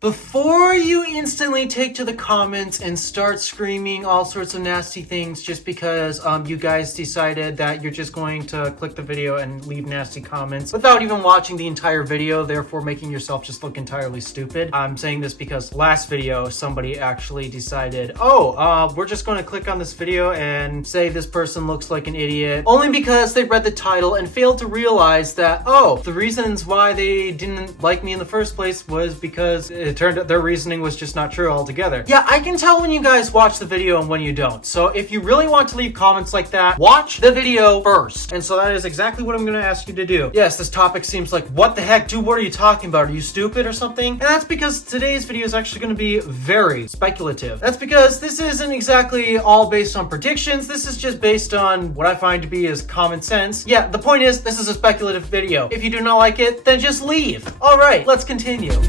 Before you instantly take to the comments and start screaming all sorts of nasty things just because you guys decided that you're just going to click the video and leave nasty comments without even watching the entire video, therefore making yourself just look entirely stupid. I'm saying this because last video somebody actually decided, we're just going to click on this video and say this person looks like an idiot, only because they read the title and failed to realize that, the reasons why they didn't like me in the first place was because it turned out their reasoning was just not true altogether. Yeah, I can tell when you guys watch the video and when you don't. So if you really want to leave comments like that, watch the video first. And so that is exactly what I'm going to ask you to do. Yes, this topic seems like, what the heck, dude, what are you talking about? Are you stupid or something? And that's because today's video is actually going to be very speculative. That's because this isn't exactly all based on predictions. This is just based on what I find to be as common sense. Yeah, the point is, this is a speculative video. If you do not like it, then just leave. All right, let's continue.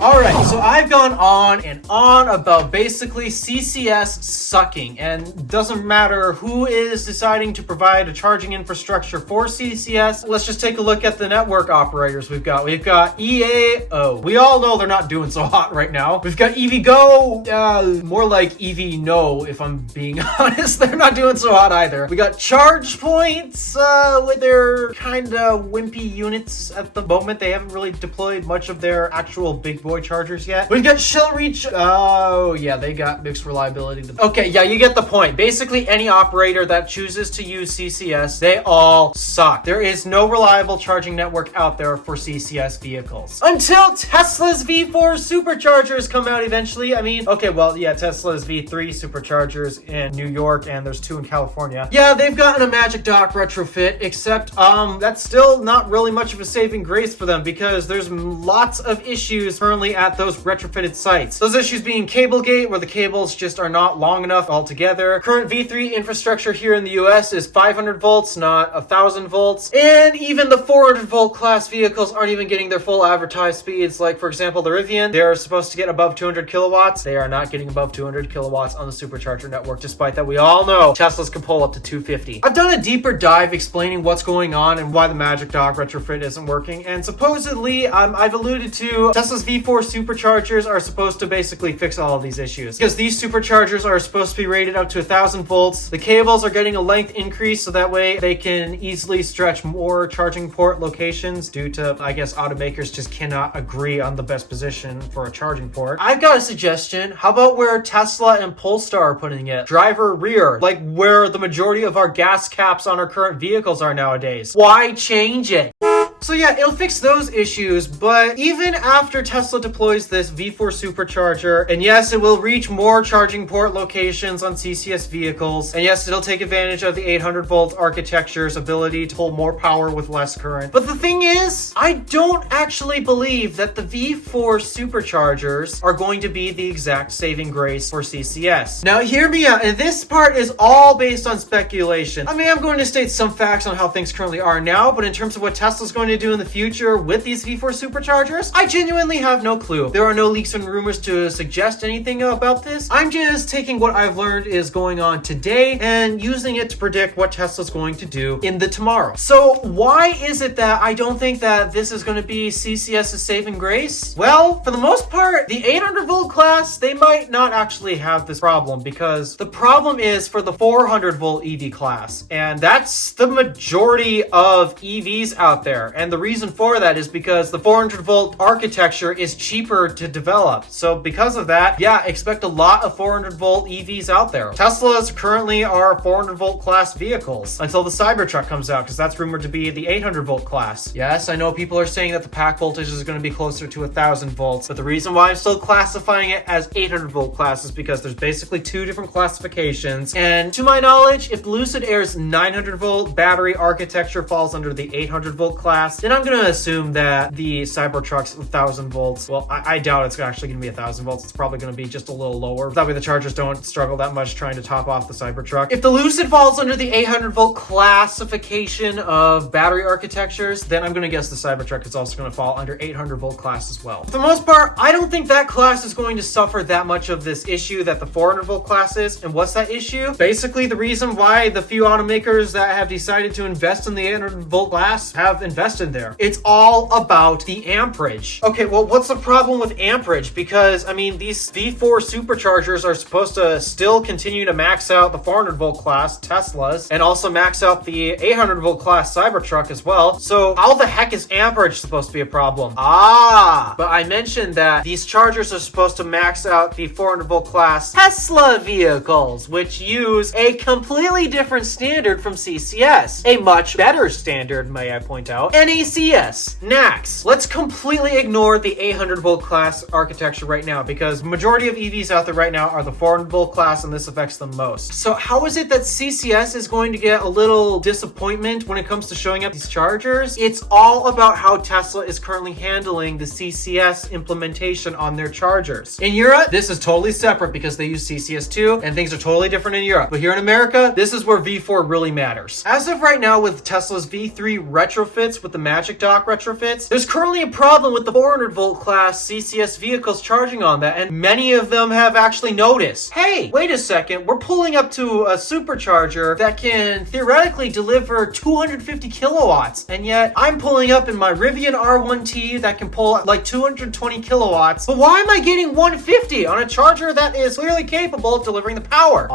Alright, so I've gone on and on about basically CCS sucking, and doesn't matter who is deciding to provide a charging infrastructure for CCS. Let's just take a look at the network operators we've got. We've got EAO. We all know they're not doing so hot right now. We've got EVgo, more like EVno if I'm being honest. They're not doing so hot either. We got Charge Points with their kind of wimpy units at the moment. They haven't really deployed much of their actual big boy chargers yet. We've got Shell Reach. Oh yeah, they got mixed reliability. Okay, yeah, you get the point. Basically, any operator that chooses to use CCS, they all suck. There is no reliable charging network out there for CCS vehicles. Until Tesla's V4 Superchargers come out eventually. I mean, okay, well, yeah, Tesla's V3 Superchargers in New York, and there's 2 in California. Yeah, they've gotten a Magic Dock retrofit, except that's still not really much of a saving grace for them because there's lots of issues currently at those retrofitted sites. Those issues being Cablegate, where the cables just are not long enough altogether. Current V3 infrastructure here in the US is 500 volts, not 1000 volts. And even the 400 volt class vehicles aren't even getting their full advertised speeds. Like, for example, the Rivian, they're supposed to get above 200 kilowatts. They are not getting above 200 kilowatts on the Supercharger network, despite that we all know Teslas can pull up to 250. I've done a deeper dive explaining what's going on and why the Magic Dock retrofit isn't working. And supposedly, I've alluded to Tesla's V4 Superchargers are supposed to basically fix all of these issues, because these superchargers are supposed to be rated up to 1000 volts. The cables are getting a length increase so that way they can easily stretch more charging port locations due to, I guess, automakers just cannot agree on the best position for a charging port. I've got a suggestion. How about where Tesla and Polestar are putting it? Driver rear, like where the majority of our gas caps on our current vehicles are nowadays. Why change it? So yeah, it'll fix those issues, but even after Tesla deploys this V4 Supercharger, and yes, it will reach more charging port locations on CCS vehicles, and yes, it'll take advantage of the 800 volt architecture's ability to hold more power with less current. But the thing is, I don't actually believe that the V4 Superchargers are going to be the exact saving grace for CCS. Now hear me out, and this part is all based on speculation. I mean, I'm going to state some facts on how things currently are now, but in terms of what Tesla's going to do in the future with these V4 Superchargers, I genuinely have no clue. There are no leaks and rumors to suggest anything about this. I'm just taking what I've learned is going on today and using it to predict what Tesla's going to do in the tomorrow. So why is it that I don't think that this is going to be CCS's saving grace? Well, for the most part, the 800 volt class, they might not actually have this problem, because the problem is for the 400 volt EV class, and that's the majority of EVs out there. And the reason for that is because the 400 volt architecture is cheaper to develop. So because of that, yeah, expect a lot of 400 volt EVs out there. Teslas currently are 400 volt class vehicles until the Cybertruck comes out, because that's rumored to be the 800 volt class. Yes, I know people are saying that the pack voltage is going to be closer to 1000 volts, but the reason why I'm still classifying it as 800 volt class is because there's basically 2 different classifications. And to my knowledge, if Lucid Air's 900 volt battery architecture falls under the 800 volt class, then I'm going to assume that the Cybertruck's 1000 volts, well, I doubt it's actually going to be 1000 volts. It's probably going to be just a little lower. That way the chargers don't struggle that much trying to top off the Cybertruck. If the Lucid falls under the 800 volt classification of battery architectures, then I'm going to guess the Cybertruck is also going to fall under 800 volt class as well. For the most part, I don't think that class is going to suffer that much of this issue that the 400 volt class is. And what's that issue? Basically, the reason why the few automakers that have decided to invest in the 800 volt class have invested invest in there. It's all about the amperage. Okay, well, what's the problem with amperage? Because, I mean, these V4 superchargers are supposed to still continue to max out the 400 volt class Teslas and also max out the 800 volt class Cybertruck as well. So how the heck is amperage supposed to be a problem? But I mentioned that these chargers are supposed to max out the 400 volt class Tesla vehicles, which use a completely different standard from CCS. A much better standard, may I point out. NACS. NACS. Let's completely ignore the 800 volt class architecture right now because majority of EVs out there right now are the 400 volt class and this affects them most. So how is it that CCS is going to get a little disappointment when it comes to showing up these chargers? It's all about how Tesla is currently handling the CCS implementation on their chargers. In Europe, this is totally separate because they use CCS2 and things are totally different in Europe. But here in America, this is where V4 really matters. As of right now with Tesla's V3 retrofits, with the Magic Dock retrofits, there's currently a problem with the 400 volt class CCS vehicles charging on that, and many of them have actually noticed, hey, wait a second, we're pulling up to a supercharger that can theoretically deliver 250 kilowatts, and yet I'm pulling up in my Rivian R1T that can pull like 220 kilowatts, but why am I getting 150 on a charger that is clearly capable of delivering the power?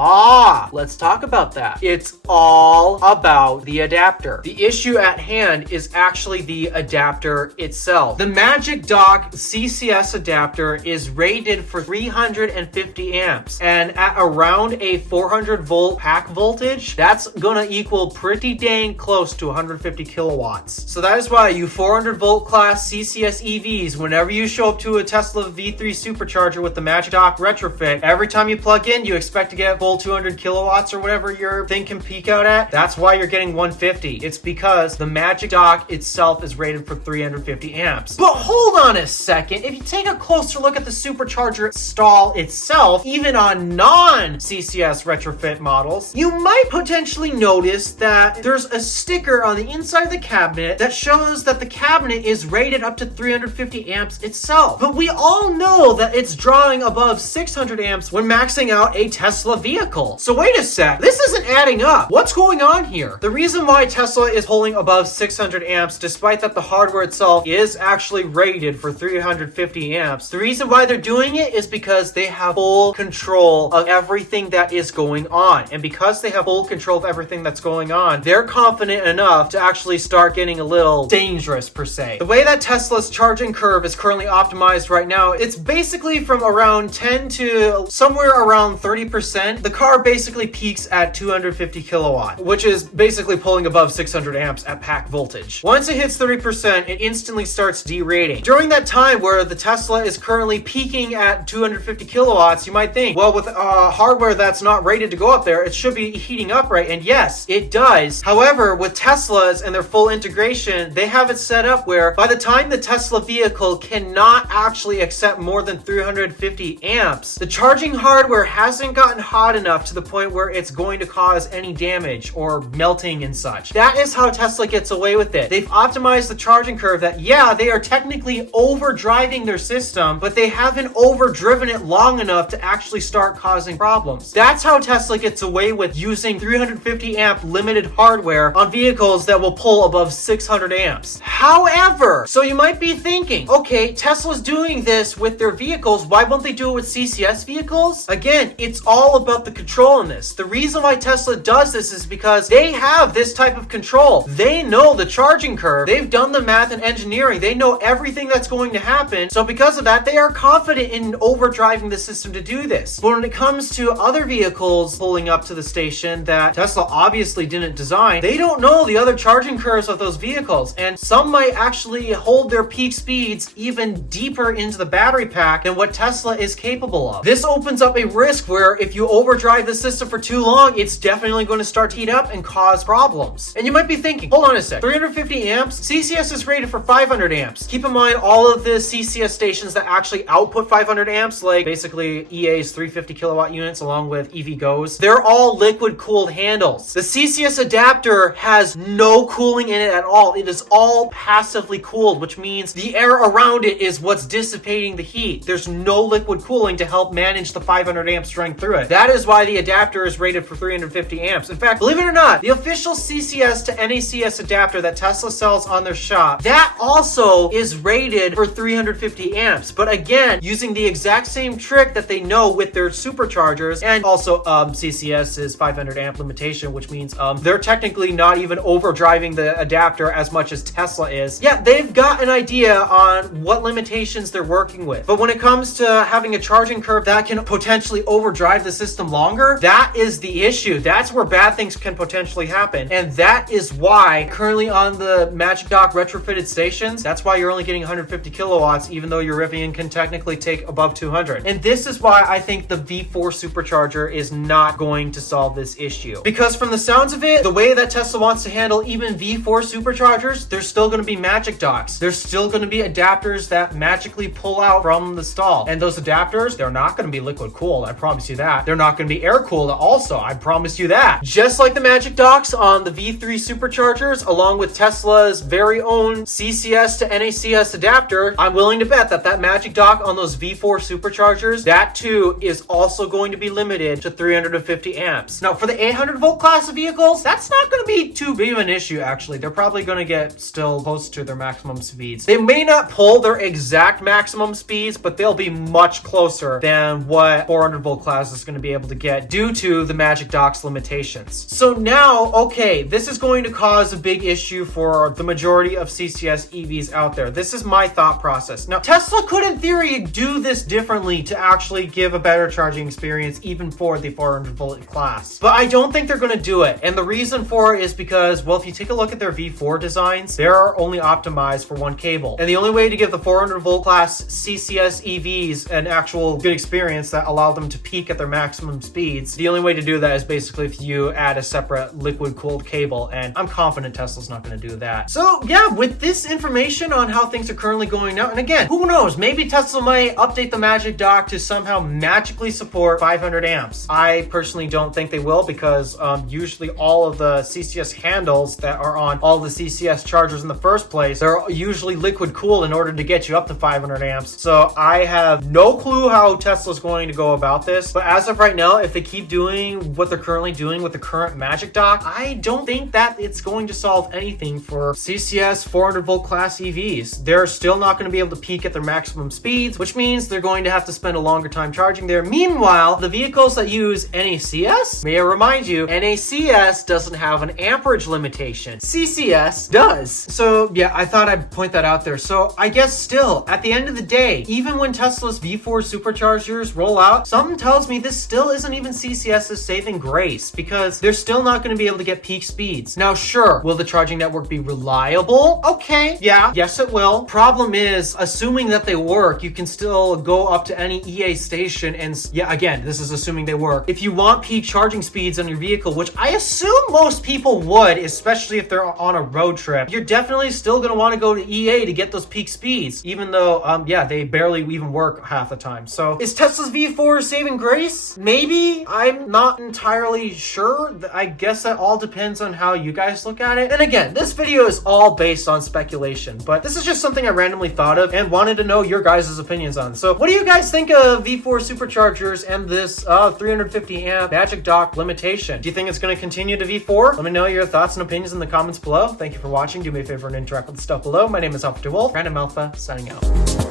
Let's talk about that. It's all about the adapter. The issue at hand is actually the adapter itself. The Magic Dock CCS adapter is rated for 350 amps, and at around a 400 volt pack voltage, that's gonna equal pretty dang close to 150 kilowatts. So that is why you 400 volt class CCS EVs, whenever you show up to a Tesla V3 supercharger with the Magic Dock retrofit, every time you plug in, you expect to get full 200 kilowatts or whatever your thing can peak out at. That's why you're getting 150. It's because the Magic Dock itself is rated for 350 amps. But hold on a second. If you take a closer look at the supercharger stall itself, even on non-CCS retrofit models, you might potentially notice that there's a sticker on the inside of the cabinet that shows that the cabinet is rated up to 350 amps itself. But we all know that it's drawing above 600 amps when maxing out a Tesla vehicle. So wait a sec, this isn't adding up. What's going on here? The reason why Tesla is pulling above 600 amps, despite that the hardware itself is actually rated for 350 amps, the reason why they're doing it is because they have full control of everything that is going on. And because they have full control of everything that's going on, they're confident enough to actually start getting a little dangerous per se. The way that Tesla's charging curve is currently optimized right now, it's basically from around 10 to somewhere around 30%. The car basically peaks at 250 kilowatt, which is basically pulling above 600 amps at pack voltage. Once it hits 30%, it instantly starts derating. During that time where the Tesla is currently peaking at 250 kilowatts, you might think, well, with hardware that's not rated to go up there, it should be heating up, right? And yes, it does. However, with Teslas and their full integration, they have it set up where by the time the Tesla vehicle cannot actually accept more than 350 amps, the charging hardware hasn't gotten hot enough to the point where it's going to cause any damage or melting and such. That is how Tesla gets away with it. They've optimized the charging curve that, yeah, they are technically overdriving their system, but they haven't overdriven it long enough to actually start causing problems. That's how Tesla gets away with using 350 amp limited hardware on vehicles that will pull above 600 amps. However, so you might be thinking, okay, Tesla's doing this with their vehicles, why won't they do it with CCS vehicles? Again, it's all about the control in this. The reason why Tesla does this is because they have this type of control. They know the charging curve. They've done the math and engineering. They know everything that's going to happen. So because of that, they are confident in overdriving the system to do this. But when it comes to other vehicles pulling up to the station that Tesla obviously didn't design, they don't know the other charging curves of those vehicles. And some might actually hold their peak speeds even deeper into the battery pack than what Tesla is capable of. This opens up a risk where if you overdrive the system for too long, it's definitely going to start to heat up and cause problems. And you might be thinking, hold on a sec, 350 amps? CCS is rated for 500 amps. Keep in mind all of the CCS stations that actually output 500 amps, like basically EA's 350 kilowatt units along with EVgo's, they're all liquid cooled handles. The CCS adapter has no cooling in it at all. It is all passively cooled, which means the air around it is what's dissipating the heat. There's no liquid cooling to help manage the 500 amp strength through it. That is why the adapter is rated for 350 amps. In fact, believe it or not, the official CCS to NACS adapter that Tesla Tesla sells on their shop, that also is rated for 350 amps. But again, using the exact same trick that they know with their superchargers, and also CCS is 500 amp limitation, which means they're technically not even overdriving the adapter as much as Tesla is. Yeah, they've got an idea on what limitations they're working with. But when it comes to having a charging curve that can potentially overdrive the system longer, that is the issue. That's where bad things can potentially happen. And that is why currently on the Magic Dock retrofitted stations, that's why you're only getting 150 kilowatts, even though your Rivian can technically take above 200. And this is why I think the V4 supercharger is not going to solve this issue. Because from the sounds of it, the way that Tesla wants to handle even V4 superchargers, there's still going to be Magic Docks. There's still going to be adapters that magically pull out from the stall. And those adapters, they're not going to be liquid cooled. I promise you that. They're not going to be air cooled also. I promise you that. Just like the Magic Docks on the V3 superchargers, along with Tesla's very own CCS to NACS adapter, I'm willing to bet that that Magic Dock on those V4 superchargers, that too is also going to be limited to 350 amps. Now, for the 800 volt class of vehicles, that's not going to be too big of an issue, actually. They're probably going to get still close to their maximum speeds. They may not pull their exact maximum speeds, but they'll be much closer than what 400 volt class is going to be able to get due to the Magic Dock's limitations. So now, okay, this is going to cause a big issue for the majority of CCS EVs out there. This is my thought process. Now, Tesla could in theory do this differently to actually give a better charging experience even for the 400 volt class. But I don't think they're going to do it. And the reason for it is because, well, if you take a look at their V4 designs, they're only optimized for one cable. And the only way to give the 400 volt class CCS EVs an actual good experience that allow them to peak at their maximum speeds, the only way to do that is basically if you add a separate liquid cooled cable. And I'm confident Tesla's not going to do that. So yeah, with this information on how things are currently going now, and again, who knows, maybe Tesla might update the Magic Dock to somehow magically support 500 amps. I personally don't think they will, because usually all of the CCS handles that are on all the CCS chargers in the first place, they're usually liquid cooled in order to get you up to 500 amps. So I have no clue how Tesla's going to go about this, but as of right now, if they keep doing what they're currently doing with the current Magic Dock, I don't think that it's going to solve anything for CCS 400 volt class EVs. They're still not going to be able to peak at their maximum speeds, which means they're going to have to spend a longer time charging there. Meanwhile, the vehicles that use NACS, may I remind you, NACS doesn't have an amperage limitation. CCS does. So yeah, I thought I'd point that out there. So I guess still, at the end of the day, even when Tesla's V4 superchargers roll out, something tells me this still isn't even CCS's saving grace, because they're still not going to be able to get peak speeds. Now, sure, will the charging network be reliable? Okay, yeah, yes it will. Problem is, assuming that they work, you can still go up to any EA station and, yeah, again, this is assuming they work. If you want peak charging speeds on your vehicle, which I assume most people would, especially if they're on a road trip, you're definitely still going to want to go to EA to get those peak speeds, even though, yeah, they barely even work half the time. So is Tesla's V4 saving grace? Maybe. I'm not entirely sure. I guess that all depends on how you guys look at it. And again, this video is all based on speculation, but this is just something I randomly thought of and wanted to know your guys' opinions on. So what do you guys think of V4 superchargers and this 350 amp Magic Dock limitation? Do you think it's going to continue to V4? Let me know your thoughts and opinions in the comments below. Thank you for watching. Do me a favor and interact with the stuff below. My name is DeWolf, Random Alpha, signing out.